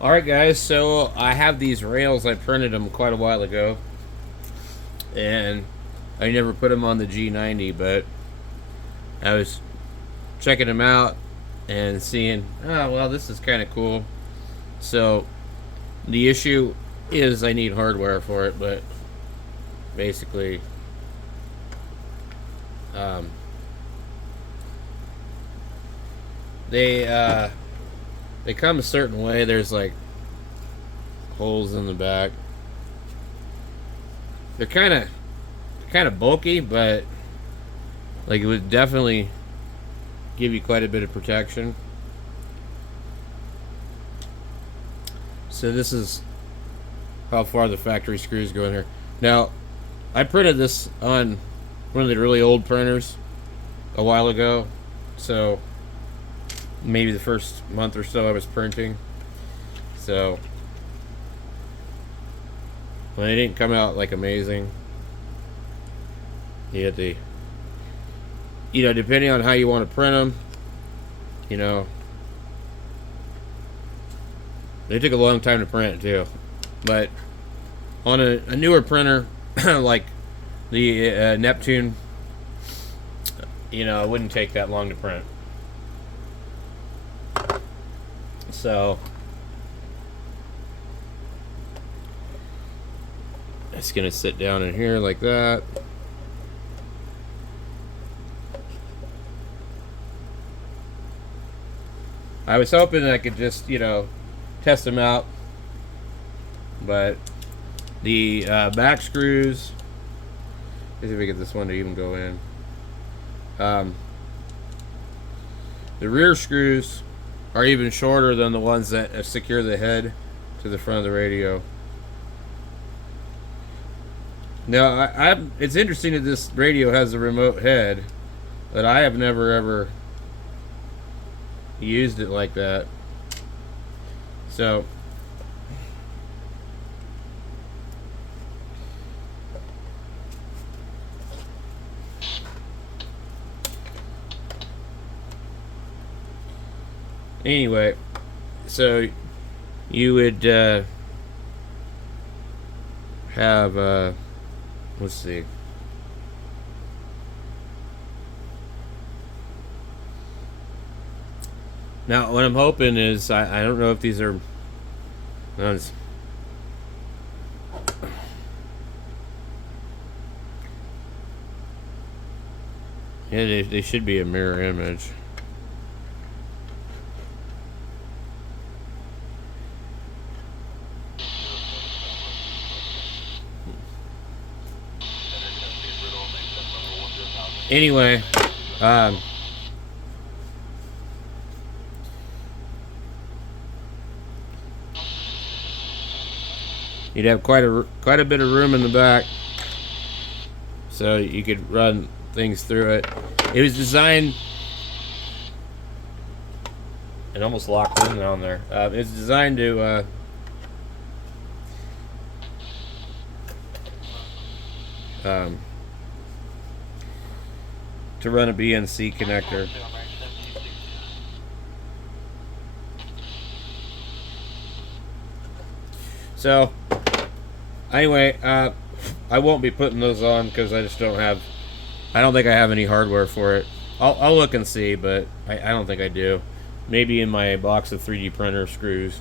Alright guys, so I have these rails. I printed them quite a while ago, and I never put them on the G90, but I was checking them out and seeing, oh well, this is kind of cool. So the issue is I need hardware for it, but basically um, they come a certain way. There's like holes in the back. They're kind of bulky, but like it would definitely give you quite a bit of protection. So this is how far the factory screws go in here. Now, I printed this on one of the really old printers a while ago, so maybe the first month or so I was printing. So when they didn't come out like amazing, you had to, depending on how you want to print them, they took a long time to print too. But on a newer printer like the Neptune, it wouldn't take that long to print. So it's gonna sit down in here like that. I was hoping I could just, test them out, but the back screws, let's see if we get this one to even go in. The rear screws are even shorter than the ones that secure the head to the front of the radio. Now, it's interesting that this radio has a remote head, but I have never ever used it like that. So anyway, so you would have let's see. Now, what I'm hoping is, I don't know if these are. No, yeah, they should be a mirror image. Anyway, you'd have quite a bit of room in the back, so you could run things through it. It was designed. It almost locked in down there. It's designed to run a BNC connector. So anyway, I won't be putting those on because I just don't think I have any hardware for it. I'll look and see, but I don't think I do. Maybe in my box of 3D printer screws.